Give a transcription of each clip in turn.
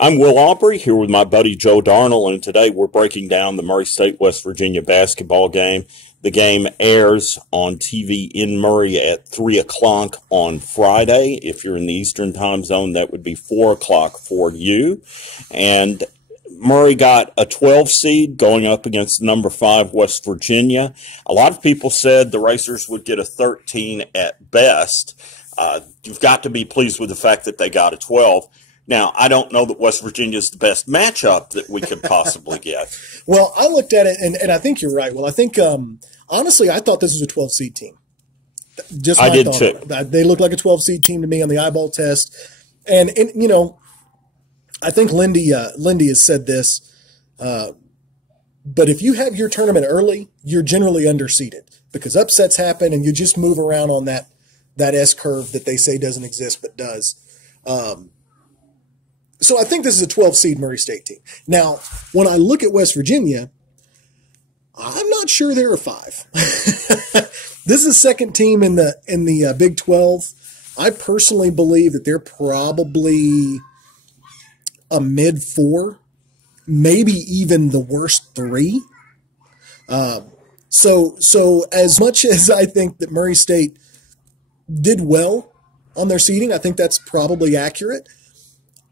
I'm Will Aubrey here with my buddy Joe Darnell, and today we're breaking down the Murray State West Virginia basketball game. The game airs on TV in Murray at 3 o'clock on Friday. If you're in the Eastern time zone, that would be 4 o'clock for you. And Murray got a 12 seed going up against number 5 West Virginia. A lot of people said the Racers would get a 13 at best. You've got to be pleased with the fact that they got a 12. Now, I don't know that West Virginia is the best matchup that we could possibly get. Well, I looked at it, and I think you're right. Well, I think, honestly, I thought this was a 12-seed team. Just I did too. They looked like a 12-seed team to me on the eyeball test. And you know, I think Lindy has said this, but if you have your tournament early, you're generally underseeded because upsets happen and you just move around on that S-curve that they say doesn't exist but does. So I think this is a 12-seed Murray State team. Now, when I look at West Virginia, I'm not sure they're a 5. This is the second team in the Big 12. I personally believe that they're probably a mid-4, maybe even the worst 3. So as much as I think that Murray State did well on their seeding, I think that's probably accurate.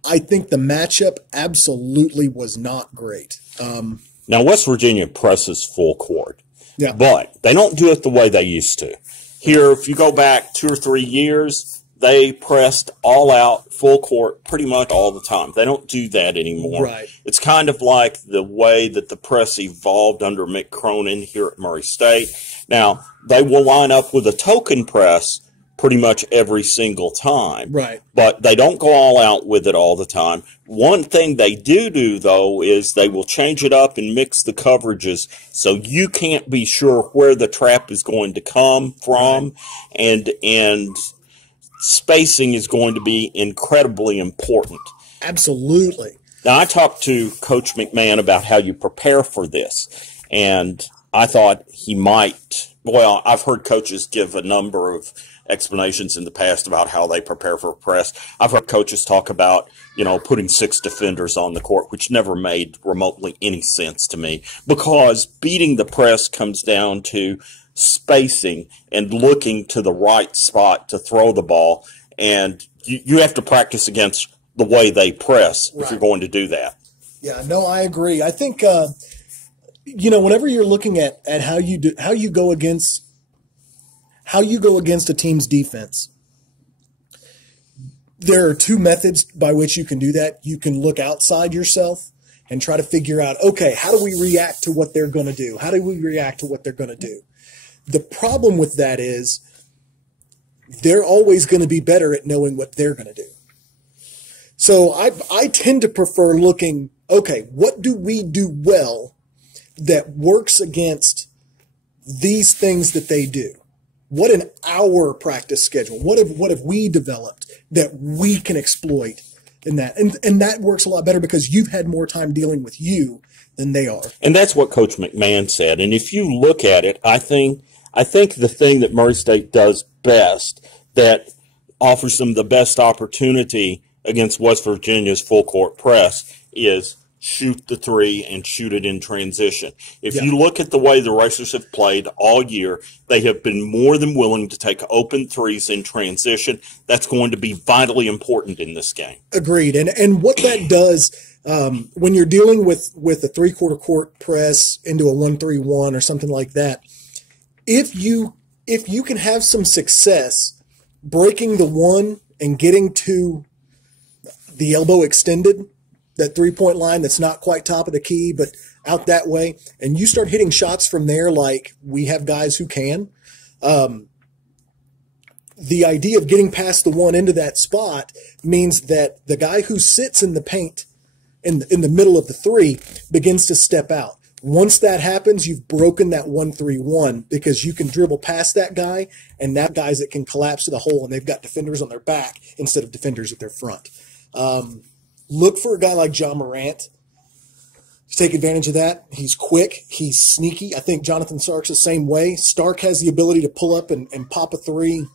I think the matchup absolutely was not great. Now, West Virginia presses full court, Yeah. but they don't do it the way they used to. Here, if you go back 2 or 3 years, they pressed all out, full court, pretty much all the time. They don't do that anymore. Right. It's kind of like the way that the press evolved under Mick Cronin here at Murray State. Now, they will line up with a token press pretty much every single time. Right. But they don't go all out with it all the time. One thing they do, though, is they will change it up and mix the coverages so you can't be sure where the trap is going to come from. Right. And spacing is going to be incredibly important. Absolutely. Now, I talked to Coach McMahon about how you prepare for this, and I thought he might. Well, I've heard coaches give a number of explanations in the past about how they prepare for a press. I've heard coaches talk about, putting 6 defenders on the court, which never made remotely any sense to me, because beating the press comes down to spacing and looking to the right spot to throw the ball. And you have to practice against the way they press if you're going to do that. Yeah, no, I agree. I think, whenever you're looking at how you go against a team's defense, there are 2 methods by which you can do that. You can look outside yourself and try to figure out, okay, how do we react to what they're going to do? How do we react to what they're going to do? The problem with that is they're always going to be better at knowing what they're going to do. So I tend to prefer looking, okay, what do we do well that works against these things that they do? What in our practice schedule? What have we developed that we can exploit in that? And that works a lot better because you've had more time dealing with you than they are. And that's what Coach McMahon said. And if you look at it, I think the thing that Murray State does best, that offers them the best opportunity against West Virginia's full court press, is shoot the 3 and shoot it in transition. If you look at the way the Racers have played all year, they have been more than willing to take open 3s in transition. That's going to be vitally important in this game. Agreed. And what that does, when you're dealing with a 3/4 court press into a 1-3-1 or something like that, if you can have some success breaking the 1 and getting to the elbow extended, that 3-point line that's not quite top of the key, but out that way, and you start hitting shots from there like we have guys who can, the idea of getting past the 1 into that spot means that the guy who sits in the paint in the middle of the 3 begins to step out. Once that happens, you've broken that 1-3-1 because you can dribble past that guy, and that guys that can collapse to the hole, and they've got defenders on their back instead of defenders at their front. Look for a guy like John Morant to take advantage of that. He's quick. He's sneaky. I think Jonathan Stark's the same way. Stark has the ability to pull up and pop a 3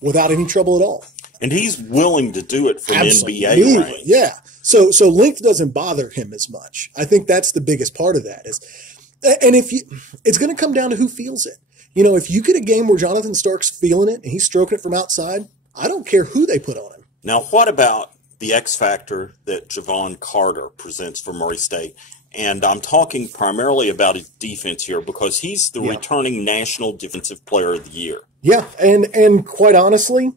without any trouble at all. And he's willing to do it from Absolutely. NBA range. Yeah. So length doesn't bother him as much. I think that's the biggest part of that is, and it's going to come down to who feels it. If you get a game where Jonathan Stark's feeling it and he's stroking it from outside, I don't care who they put on him. Now, what about the X factor that Javon Carter presents for Murray State? And I'm talking primarily about his defense here because he's the returning National Defensive Player of the Year. Yeah, and quite honestly,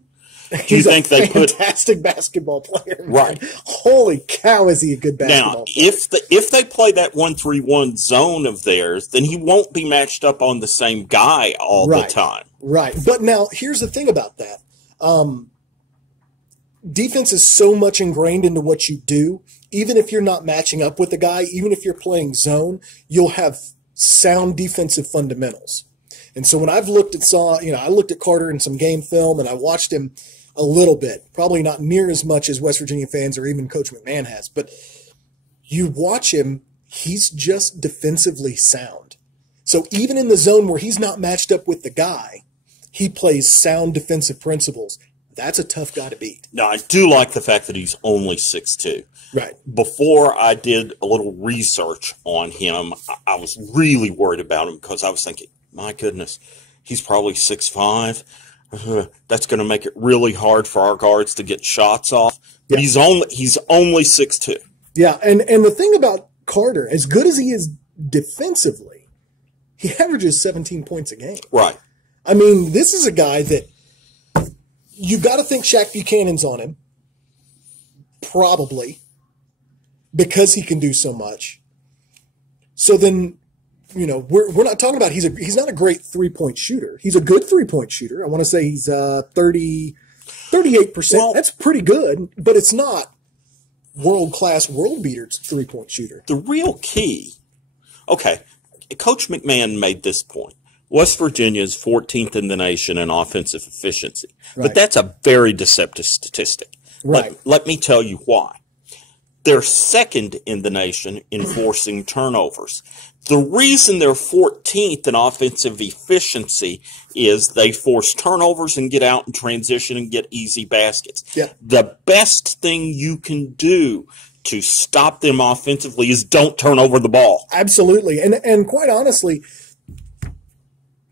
do you think they put fantastic basketball player? Man. Right? Holy cow, is he a good basketball player? Now, if they play that 1-3-1 zone of theirs, then he won't be matched up on the same guy all the time. Right. But now here's the thing about that. Defense is so much ingrained into what you do. Even if you're not matching up with the guy, even if you're playing zone, you'll have sound defensive fundamentals. And so when I looked at Carter in some game film and I watched him a little bit, probably not near as much as West Virginia fans or even Coach McMahon has, but you watch him, he's just defensively sound. So even in the zone where he's not matched up with the guy, he plays sound defensive principles. That's a tough guy to beat. Now, I do like the fact that he's only 6'2". Right. Before I did a little research on him, I was really worried about him because I was thinking, my goodness, he's probably 6'5". That's going to make it really hard for our guards to get shots off. But he's only 6'2". Yeah, and the thing about Carter, as good as he is defensively, he averages 17 points a game. Right. I mean, this is a guy that you got to think Shaq Buchanan's on him, probably, because he can do so much. So then, we're not talking about he's not a great 3-point shooter. He's a good 3-point shooter. I want to say he's 38%. Well, that's pretty good, but it's not world-class, world-beater 3-point shooter. The real key, okay, Coach McMahon made this point. West Virginia is 14th in the nation in offensive efficiency. Right. But that's a very deceptive statistic. Right. Let me tell you why. They're second in the nation in forcing turnovers. The reason they're 14th in offensive efficiency is they force turnovers and get out in transition and get easy baskets. Yeah. The best thing you can do to stop them offensively is don't turn over the ball. Absolutely. And quite honestly,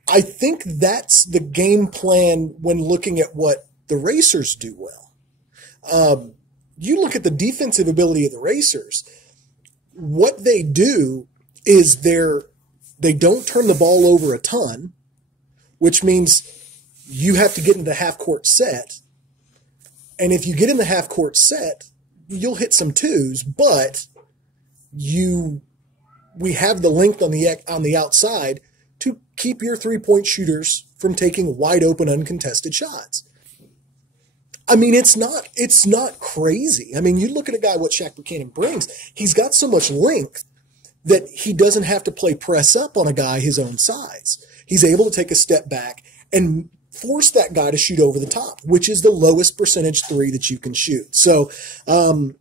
I think that's the game plan when looking at what the Racers do well. You look at the defensive ability of the Racers, what they do is they don't turn the ball over a ton, which means you have to get into the half-court set. And if you get in the half-court set, you'll hit some twos, but we have the length on the outside to keep your 3-point shooters from taking wide open, uncontested shots. I mean, it's not crazy. I mean, you look at a guy, what Shaq Buchanan brings, he's got so much length that he doesn't have to play press up on a guy his own size. He's able to take a step back and force that guy to shoot over the top, which is the lowest percentage 3 that you can shoot. So, when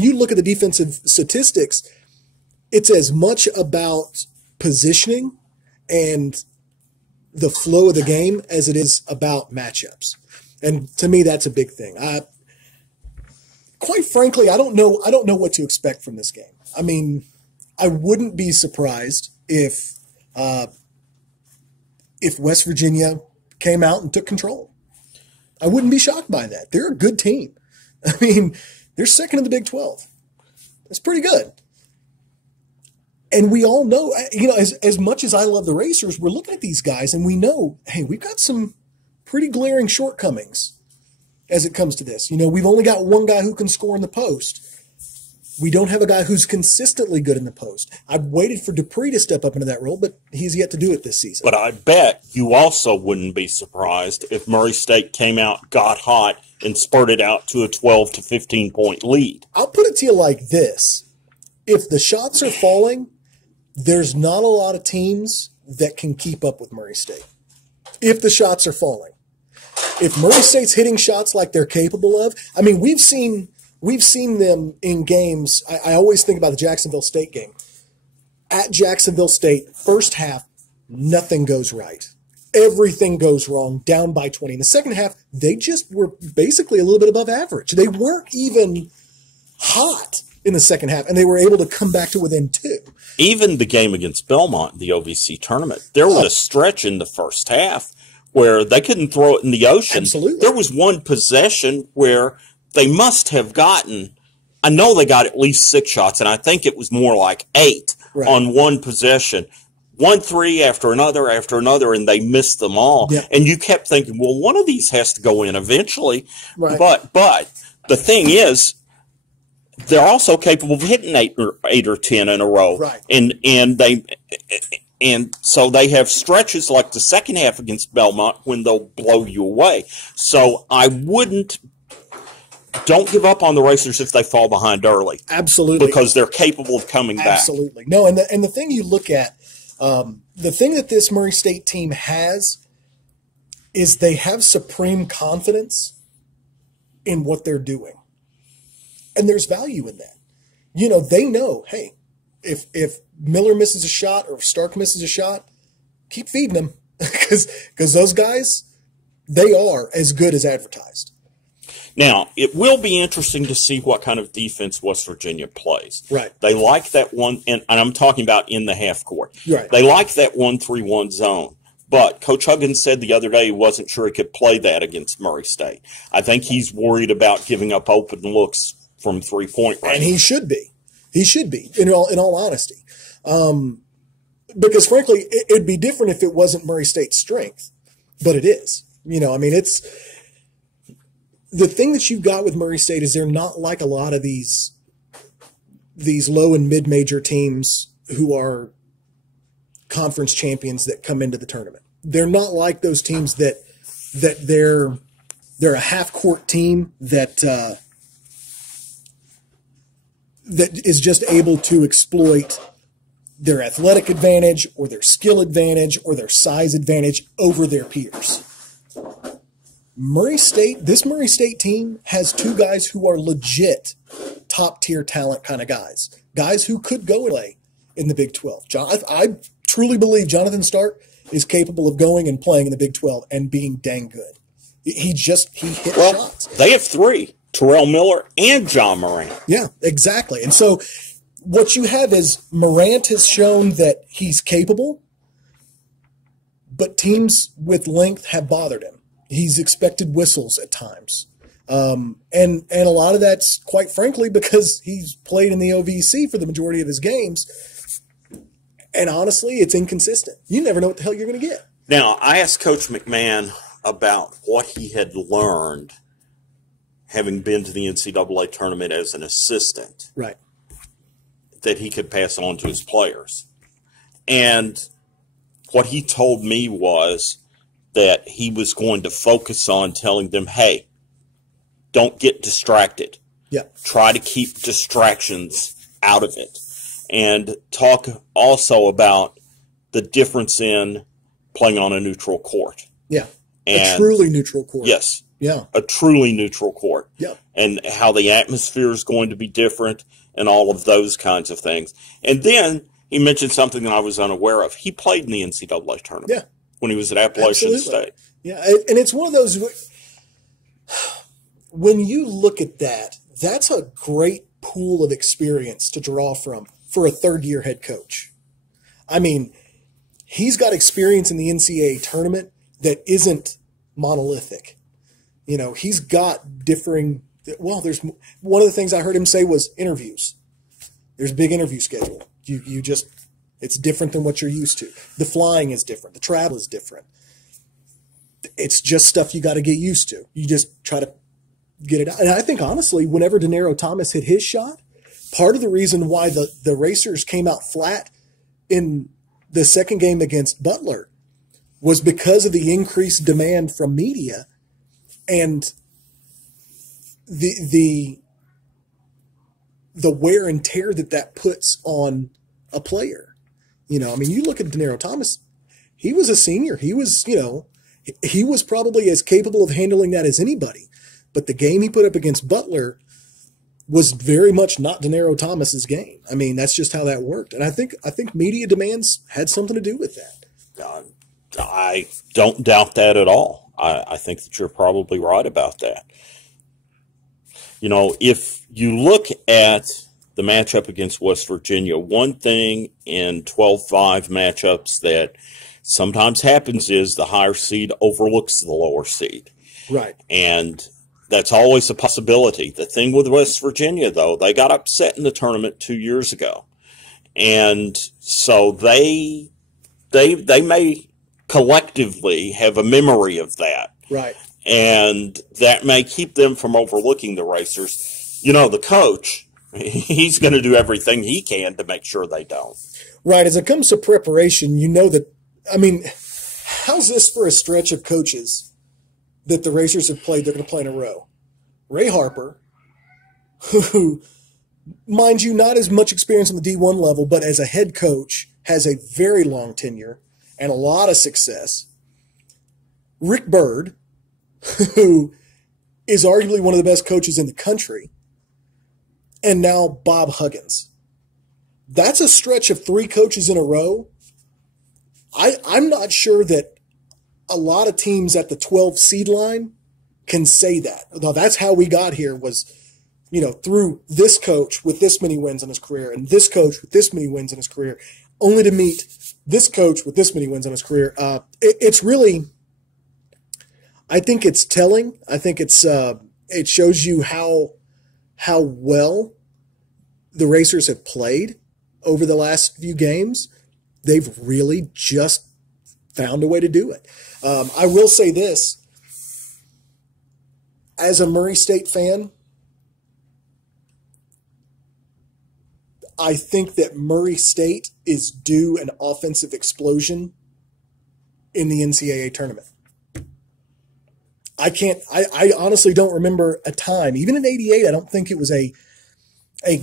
you look at the defensive statistics, it's as much about positioning and the flow of the game as it is about matchups. And to me, that's a big thing. Quite frankly, I don't know what to expect from this game. I mean, I wouldn't be surprised if West Virginia came out and took control. I wouldn't be shocked by that. They're a good team. I mean, they're second in the Big 12. That's pretty good. And we all know, as much as I love the Racers, we're looking at these guys and we know, hey, we've got some pretty glaring shortcomings as it comes to this. We've only got one guy who can score in the post. We don't have a guy who's consistently good in the post. I've waited for Dupree to step up into that role, but he's yet to do it this season. But I bet you also wouldn't be surprised if Murray State came out, got hot, and spurted out to a 12 to 15-point lead. I'll put it to you like this. If the shots are falling, there's not a lot of teams that can keep up with Murray State. If the shots are falling. If Murray State's hitting shots like they're capable of, I mean, we've seen them in games. I always think about the Jacksonville State game. At Jacksonville State, first half, nothing goes right. everything goes wrong, down by 20. In the second half, they just were basically a little bit above average. They weren't even hot in the second half, and they were able to come back to within 2. Even the game against Belmont in the OVC tournament, there was a stretch in the first half where they couldn't throw it in the ocean. Absolutely. There was one possession where they must have gotten, I know they got at least 6 shots, and I think it was more like 8 on one possession. 1-3 after another, and they missed them all. Yeah. And you kept thinking, well, one of these has to go in eventually. Right. But the thing is, they're also capable of hitting 8 or 10 in a row. Right. And so they have stretches like the second half against Belmont when they'll blow you away. So don't give up on the Racers if they fall behind early. Absolutely. Because they're capable of coming back. Absolutely. No, and the thing you look at, the thing that this Murray State team has is they have supreme confidence in what they're doing. And there's value in that. You know, they know, hey, if Miller misses a shot or if Stark misses a shot, keep feeding them because those guys, they are as good as advertised. Now, it will be interesting to see what kind of defense West Virginia plays. Right. They like that one, and I'm talking about in the half court. Right. They like that 1-3-1 zone. But Coach Huggins said the other day he wasn't sure he could play that against Murray State. I think he's worried about giving up open looks from 3-point range. And he should be. He should be, in all honesty. Because, frankly, it'd be different if it wasn't Murray State's strength. But it is. You know, I mean, it's – the thing that you've got with Murray State is they're not like a lot of these low and mid-major teams who are conference champions that come into the tournament. They're not like those teams that they're a half-court team that is just able to exploit their athletic advantage or their skill advantage or their size advantage over their peers. This Murray State team has 2 guys who are legit top-tier talent kind of guys who could go and play in the Big 12. I truly believe Jonathan Stark is capable of going and playing in the Big 12 and being dang good. He hit shots. They have 3, Terrell Miller and John Morant. Yeah, exactly. And so what you have is Morant has shown that he's capable, but teams with length have bothered him. He's expected whistles at times. And a lot of that's, quite frankly, because he's played in the OVC for the majority of his games. And honestly, it's inconsistent. You never know what the hell you're going to get. Now, I asked Coach McMahon about what he had learned having been to the NCAA tournament as an assistant. Right. That he could pass on to his players. And what he told me was that he was going to focus on telling them, hey, don't get distracted. Yeah. Try to keep distractions out of it. And talk also about the difference in playing on a neutral court. Yeah. And a truly neutral court. Yes. Yeah. A truly neutral court. Yeah. And how the atmosphere is going to be different and all of those kinds of things. And then he mentioned something that I was unaware of. He played in the NCAA tournament. Yeah. When he was at Appalachian Absolutely. State. Yeah, and it's one of those, when you look at that, that's a great pool of experience to draw from for a third-year head coach. I mean, he's got experience in the NCAA tournament that isn't monolithic. You know, he's got differing, there's one of the things I heard him say was interviews. There's a big interview schedule. You just, it's different than what you're used to. The flying is different. The travel is different. It's just stuff you got to get used to. You just try to get it out. And I think, honestly, whenever Denaro Thomas hit his shot, part of the reason why the Racers came out flat in the second game against Butler was because of the increased demand from media and the wear and tear that puts on a player. You know, I mean, you look at Denaro Thomas, he was a senior. He was, he was probably as capable of handling that as anybody. But the game he put up against Butler was very much not Denaro Thomas's game. I mean, that's just how that worked. And I think media demands had something to do with that. I don't doubt that at all. I think that you're probably right about that. You know, if you look at the matchup against West Virginia, one thing in 12-5 matchups that sometimes happens is the higher seed overlooks the lower seed. Right. And that's always a possibility. The thing with West Virginia, though, they got upset in the tournament 2 years ago. And so they may collectively have a memory of that. Right. And that may keep them from overlooking the Racers. You know, the coach, he's going to do everything he can to make sure they don't. Right. As it comes to preparation, you know that, I mean, how's this for a stretch of coaches that the Racers have played, they're going to play in a row? Ray Harper, who, mind you, not as much experience on the D1 level, but as a head coach, has a very long tenure and a lot of success. Rick Byrd, who is arguably one of the best coaches in the country, and now Bob Huggins. That's a stretch of 3 coaches in a row. I'm not sure that a lot of teams at the 12 seed line can say that. Now, that's how we got here was, you know, through this coach with this many wins in his career and this coach with this many wins in his career, only to meet this coach with this many wins in his career. It's really, I think it's telling. I think it shows you how well the Racers have played over the last few games. They've really just found a way to do it. I will say this. As a Murray State fan, I think that Murray State is due an offensive explosion in the NCAA tournament. I honestly don't remember a time, even in '88, I don't think it was a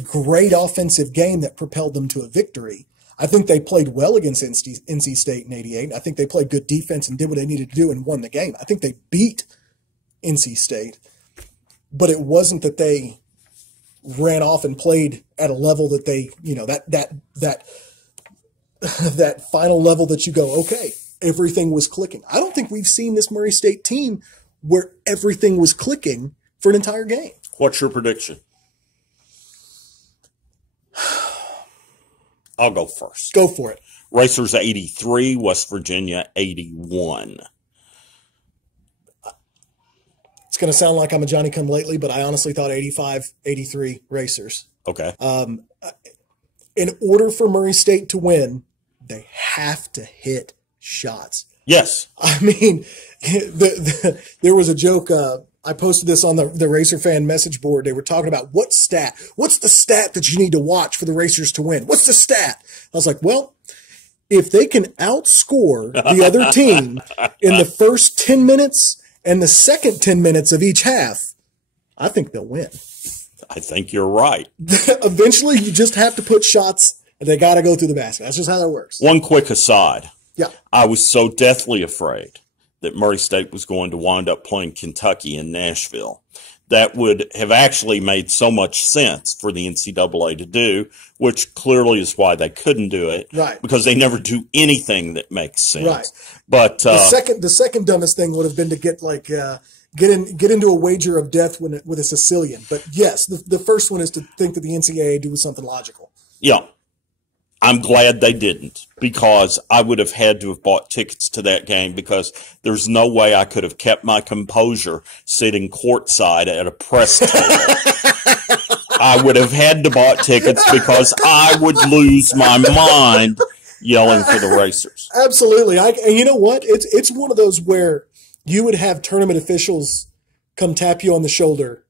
great offensive game that propelled them to a victory. I think they played well against NC State in '88. I think they played good defense and did what they needed to do and won the game. I think they beat NC State, but it wasn't that they ran off and played at a level that they, you know, that final level that you go, okay, everything was clicking. I don't think we've seen this Murray State team where everything was clicking for an entire game. What's your prediction? I'll go first. Go for it. Racers 83, West Virginia 81. It's going to sound like I'm a Johnny-come-lately, but I honestly thought 85-83 Racers. Okay. In order for Murray State to win, they have to hit shots. Yes. I mean, there was a joke. I posted this on the Racer fan message board. They were talking about what's the stat that you need to watch for the Racers to win? What's the stat? I was like, well, if they can outscore the other team in the first 10 minutes and the second 10 minutes of each half, I think they'll win. I think you're right. Eventually, you just have to put shots, and they got to go through the basket. That's just how that works. One quick aside. Yeah. I was so deathly afraid that Murray State was going to wind up playing Kentucky in Nashville. That would have actually made so much sense for the NCAA to do, which clearly is why they couldn't do it. Right. Because they never do anything that makes sense. Right. But the second dumbest thing would have been to get get into a wager of death with a Sicilian. But yes, the first one is to think that the NCAA do something logical. Yeah. I'm glad they didn't, because I would have had to have bought tickets to that game, because there's no way I could have kept my composure sitting courtside at a press table. I would have had to bought tickets because I would lose my mind yelling for the Racers. Absolutely. And you know what? It's one of those where you would have tournament officials come tap you on the shoulder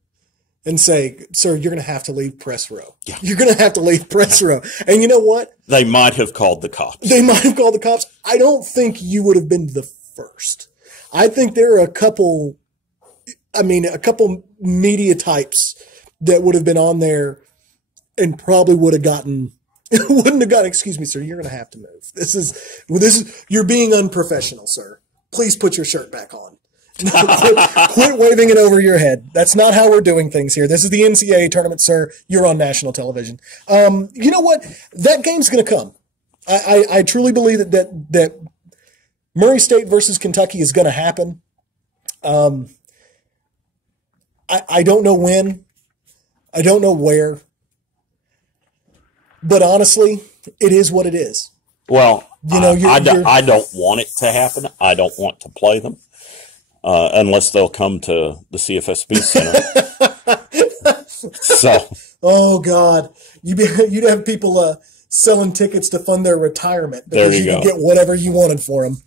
and say, sir, you're going to have to leave press row. Yeah. You're going to have to leave press row. And you know what? They might have called the cops. They might have called the cops. I don't think you would have been the first. I think there are a couple media types that would have been on there and probably wouldn't have gotten, excuse me, sir, you're going to have to move. This is, you're being unprofessional, sir. Please put your shirt back on. Quit waving it over your head. That's not how we're doing things here. This is the NCAA tournament, sir. You're on national television. You know what? That game's going to come. I truly believe that Murray State versus Kentucky is going to happen. I don't know when. I don't know where. But honestly, it is what it is. Well, I don't want it to happen. I don't want to play them unless they'll come to the CFSB Center. So, oh God, you'd have people selling tickets to fund their retirement because you could get whatever you wanted for them.